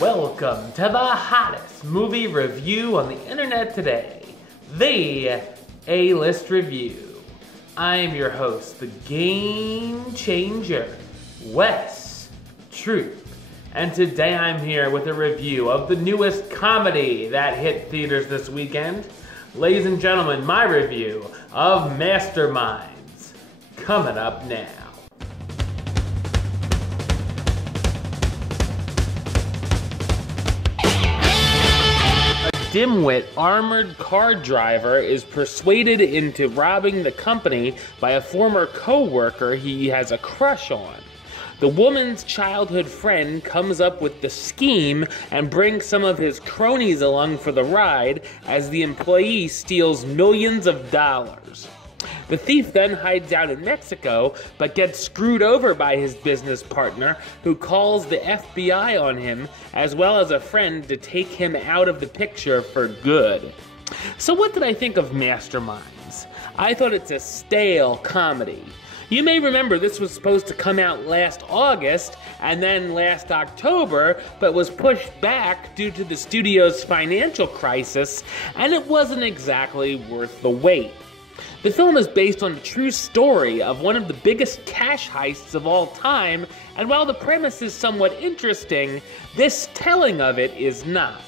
Welcome to the hottest movie review on the internet today, the A-List Review. I am your host, the Game Changer, Wes Troop, and today I'm here with a review of the newest comedy that hit theaters this weekend. Ladies and gentlemen, my review of Masterminds, coming up now. Dimwit armored car driver is persuaded into robbing the company by a former co-worker he has a crush on. The woman's childhood friend comes up with the scheme and brings some of his cronies along for the ride as the employee steals millions of dollars. The thief then hides out in Mexico, but gets screwed over by his business partner, who calls the FBI on him, as well as a friend to take him out of the picture for good. So what did I think of Masterminds? I thought it's a stale comedy. You may remember this was supposed to come out last August and then last October, but was pushed back due to the studio's financial crisis, and it wasn't exactly worth the wait. The film is based on the true story of one of the biggest cash heists of all time, and while the premise is somewhat interesting, this telling of it is not.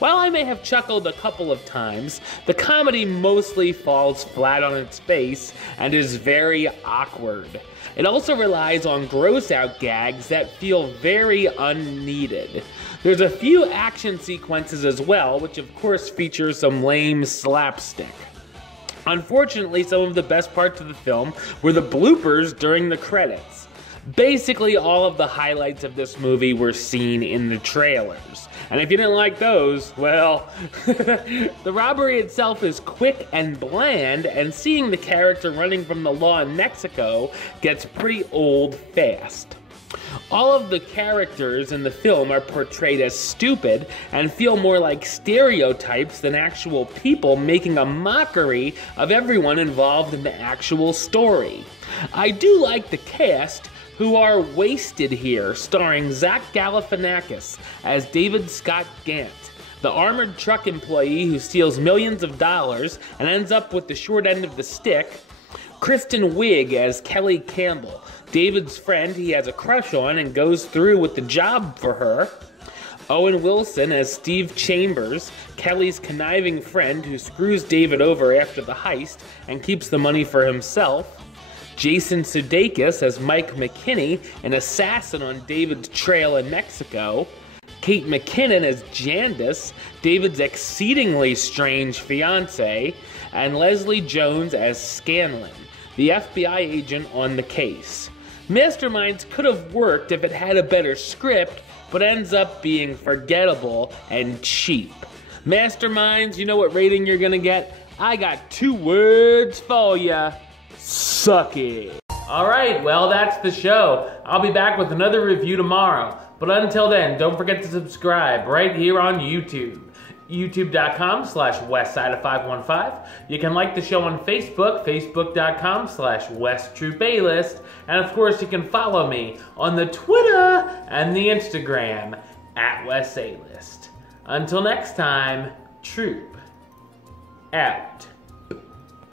While I may have chuckled a couple of times, the comedy mostly falls flat on its face and is very awkward. It also relies on gross-out gags that feel very unneeded. There's a few action sequences as well, which of course feature some lame slapstick. Unfortunately, some of the best parts of the film were the bloopers during the credits. Basically, all of the highlights of this movie were seen in the trailers. And if you didn't like those, well, the robbery itself is quick and bland, and seeing the character running from the law in Mexico gets pretty old fast. All of the characters in the film are portrayed as stupid and feel more like stereotypes than actual people, making a mockery of everyone involved in the actual story. I do like the cast, who are wasted here, starring Zach Galifianakis as David Scott Gant, the armored truck employee who steals millions of dollars and ends up with the short end of the stick, Kristen Wiig as Kelly Campbell, David's friend he has a crush on and goes through with the job for her, Owen Wilson as Steve Chambers, Kelly's conniving friend who screws David over after the heist and keeps the money for himself, Jason Sudeikis as Mike McKinney, an assassin on David's trail in Mexico, Kate McKinnon as Jandis, David's exceedingly strange fiancée, and Leslie Jones as Scanlon, the FBI agent on the case. Masterminds could have worked if it had a better script, but ends up being forgettable and cheap. Masterminds, you know what rating you're gonna get? I got 2 words for ya. Suck it. Alright, well that's the show. I'll be back with another review tomorrow. But until then, don't forget to subscribe right here on YouTube. youtube.com/westside515. You can like the show on Facebook, facebook.com/WesTroopAlist. And of course, you can follow me on the Twitter and the Instagram @WesAlist. Until next time, Troop out.